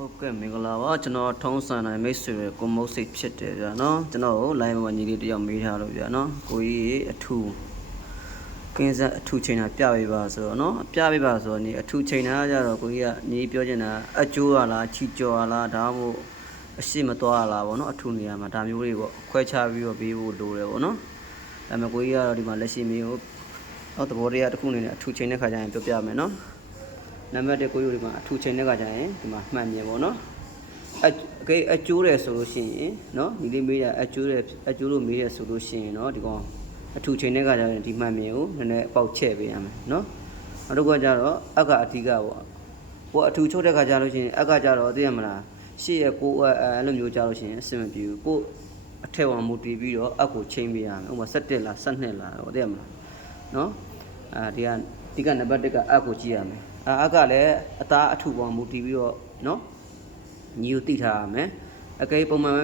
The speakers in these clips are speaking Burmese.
ဟုတ်ကဲ့မင်္ဂလာပါကျွန်တော်ထုံးစံနိုင်မိတ်ဆွေကိုမုတ်စိတ်ဖြစ်တယ်ဗျာနော်ကျွန်တော်ကို live မှာညီလေးတယောက်မေးထားလို့ဗျာနော်ကိုကြီးအထူးကင်းစားအထူးချိန်တာပြပေးပါဆိုတော့နော်ပြပေးပါဆိုတော့ညီအထူးချိန်တာကြတော့ကိုကြီးကညီပြောချင်တာအကျိုးရလားချီကြော်ရလားဒါမှမဟုတ်အရှိမသွားရလားဗောနော်အထူးနေရာမှာဒါမျိုးတွေပေါ့ခွဲခြားပြီးတော့ပေးဖို့လိုတယ်ဗောနော်ဒါပေမဲ့ကိုကြီးကတော့ဒီမှာလက်ရှိမျိုးတော့သဘောတရားတစ်ခုအနေနဲ့အထူးချိန်တဲ့ခါကျရင်ပြောပြမယ်နော်နံပါတ်1ကိုယူဒီမှာအထူးချိန်တဲ့ခါကျရင်ဒီမှာမှတ်မြင်ပေါ့နော်အကျိုးတယ်ဆိုလို့ရှိရင်နော်ဒီလေးမေးတာအကျိုးလို့မေးတယ်ဆိုလို့ရှိရင်နော်ဒီကောင်အထူးချိန်တဲ့ခါကျရင်ဒီမှတ်မြင်ကိုနည်းနည်းပေါက်ချဲ့ပေးရမယ်နော်နောက်တစ်ခုကကျတော့အကအဓိကပေါ့ဟိုအထူးချုပ်တဲ့ခါကျလို့ရှိရင်အကကျတော့သိရမလားရှေ့ရဲ့ကိုအဲ့လိုမျိုးကြလို့ရှိရင်အဆင်မပြေဘူးကိုအထက်ဝံမူတည်ပြီးတော့အကိုချိန်ပေးရမယ်ဥပမာ17လား12လားဟုတ်တယ်မလားနော်ဒီကနံပါတ်1ကအကိုကြည့်ရမယ်အကလည်းအသားအထူပေါ်မူတည်ပြီးတော့နော်ညီကိုတိထားရမယ်အကေပုံမှန်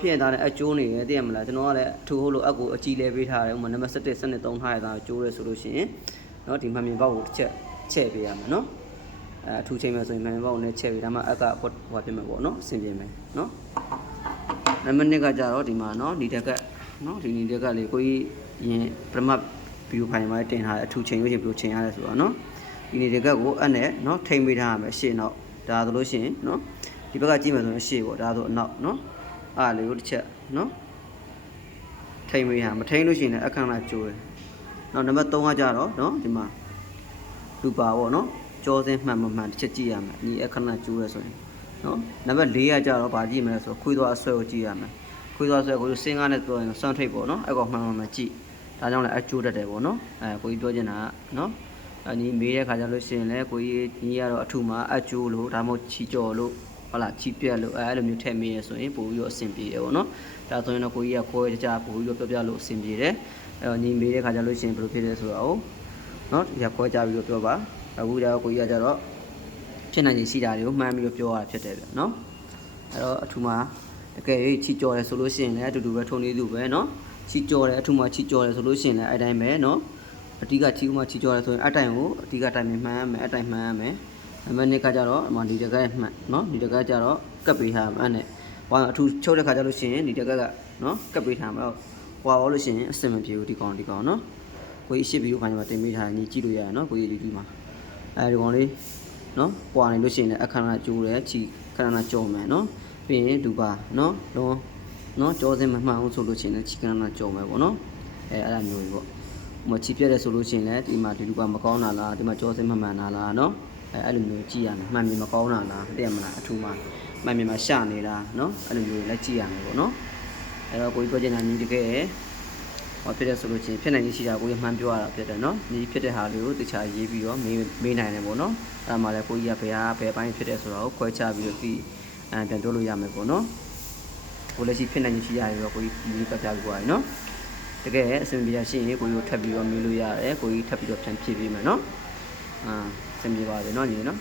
ဖြစ်ရင်ဒါလည်းအကျိုးနေတယ်သိရမလားကျွန်တော်ကလည်းအထူဟုတ်လို့အကိုအကြည့်လဲပေးထားတယ်ဥပမာနံပါတ်17 12 3ထားရတာကျိုးရဲဆိုလို့ရှိရင်နော်ဒီမှန်မြင်ပေါက်ကိုတစ်ချက်ချဲ့ပေးရမယ်နော်အထူချိန်မယ်ဆိုရင်မှန်မြင်ပေါက်ကိုလည်းချဲ့ပေးဒါမှအကဟိုဖြစ်မှာပေါ့နော်အဆင်ပြေမယ်နော်နံပါတ်2ကကြတော့ဒီမှာနော်ဒီတက်ကနော်ဒီတက်ကလေးကိုကြီးရင်ပရမတ်ဗီဒီယိုဖိုင်မှာတင်ထားတဲ့အထူချိန်ရွေးချယ်ပြီးချိန်ရတယ်ဆိုတော့နော်ဒီနေတက်ကကိုအဲ့နဲ့နော်ထိမ့်ပေးထားရမယ်ရှေ့နောက်ဒါဆိုလို့ရှိရင်နော်ဒီဘက်ကကြည့်မယ်ဆိုရင်ရှေ့ပေါ့ဒါဆိုအနောက်နော်အားလေးကိုတစ်ချက်နော်ထိမ့်ပေးရမထိမ့်လို့ရှိရင်လည်းအခန်းလာကျိုးတယ်နောက်နံပါတ်3ကကြတော့နော်ဒီမှာလူပါပေါ့နော်ကြောစင်းမှန်မမှန်တစ်ချက်ကြည့်ရမယ်ဒီအခန်းလာကျိုးရဆိုရင်နော်နံပါတ်4ကကြတော့ဗာကြည့်မယ်ဆိုခွေးသွားအဆွဲကိုကြည့်ရမယ်ခွေးသွားဆွဲကိုစင်းကားနဲ့ပြောရင်စွန့်ထိပ်ပေါ့နော်အဲ့ကောင်မှန်မှန်ကြည့်ဒါကြောင့်လည်းအကျိုးတတ်တယ်ပေါ့နော်ကိုကြီးပြောချင်တာကနော်ညီမေးတဲ့ခါကျလို့ရှိရင်လည်းကိုကြီးညီကတော့အထူမှာအကျိုးလို့ဒါမှမဟုတ်ချီကြော်လို့ဟုတ်လားချီပြက်လို့အဲ့လိုမျိုးထည့်မေးရဆိုရင်ပို့ပြီးတော့အဆင်ပြေတယ်ပေါ့နော်ဒါဆိုရင်တော့ကိုကြီးကခွဲကြပို့ပြီးတော့ပြောပြလို့အဆင်ပြေတယ်အဲ့ညီမေးတဲ့ခါကျလို့ရှိရင်ဘယ်လိုဖြစ်လဲဆိုတော့နော်ဒီကခွဲကြပြီးတော့ပြောပါအခုကျတော့ကိုကြီးကကျတော့ဖြစ်နိုင်ခြေရှိတာတွေကိုမှန်းပြီးတော့ပြောရတာဖြစ်တယ်ဗျနော်အဲ့တော့အထူမှာတကယ်၍ချီကြော်တယ်ဆိုလို့ရှိရင်လည်းအတူတူပဲထုံနေသူပဲနော်ချီကြော်တယ်အထူမှာချီကြော်တယ်ဆိုလို့ရှိရင်လည်းအဲ့တိုင်းပဲနော်အတိကချီဦးမှာချီကြော်တယ်ဆိုရင်အတိုင်ကိုအတိကတိုင်မှန်းရမယ်အတိုင်မှန်းရမယ်နံပါတ်2ကကြတော့ဒီတကယ်မှန်နော်ဒီတကယ်ကြတော့ကပ်ပေးထားမှန်းနဲ့ဟိုအထူချုပ်တဲ့ခါကျလို့ရှိရင်ဒီတကယ်ကနော်ကပ်ပေးထားမှာဟိုပါလို့ရှိရင်အဆင်မပြေဘူးဒီကောင်နော်ကိုကြီးရှစ်ဗီဒီယိုဖိုင်မှာတင်ပေးထားညီကြည့်လို့ရရနော်ကိုကြီးဒီမှာအဲဒီကောင်လေးနော်ပွာနေလို့ရှိရင်လည်းအခန်းကကျိုးတယ်ချီခဏကြော်မယ်နော်ပြီးရင်ဒူပါနော်လုံးနော်ကြောစင်းမမှန်အောင်ဆိုလို့ရှိရင်လည်းချီခဏကြော်မယ်ပေါ့နော်အဲ့ဒါမျိုးကြီးပေါ့မချီပြက်တယ်ဆိုလို့ရှိရင်လည်းဒီမှာဒီလူကမကောင်းတာလားဒီမှာကြောစင်းမမှန်တာလားနော်အဲ့လိုမျိုးကြည့်ရမယ်မှန်မြင်မကောင်းတာလားသိရမလားအထူးမှမှန်မြင်မှာရှနေတာနော်အဲ့လိုမျိုးလည်းကြည့်ရမယ်ပေါ့နော်အဲ့တော့ကိုကြီးပြောချင်တာညီတကယ်ဟောဖြစ်တဲ့ဆိုလို့ချင်းဖြစ်နိုင်ရှိတာကိုကြီးမှန်ပြောရတာဖြစ်တယ်နော်ညီဖြစ်တဲ့ဟာလေးကိုတခြားရေးပြီးတော့မေးနိုင်တယ်ပေါ့နော်အဲ့မှာလည်းကိုကြီးကဘယ်ပိုင်းဖြစ်တယ်ဆိုတာကိုခွဲခြားပြီးတော့ပြီးပြန်ပြောလို့ရမယ်ပေါ့နော်ကိုလည်းရှိဖြစ်နိုင်ရှိရတယ်တော့ကိုကြီးဒီပြပြပြီးသွားပြီနော်တကယ်အဆင်ပြေရရှိရင်ကိုကြီးကိုထပ်ပြီးတော့မေးလို့ရတယ်ကိုကြီးထပ်ပြီးတော့ပြန်ဖြည့်ပေးမယ်နော်စင်ပြေပါစေနော်ညီနော်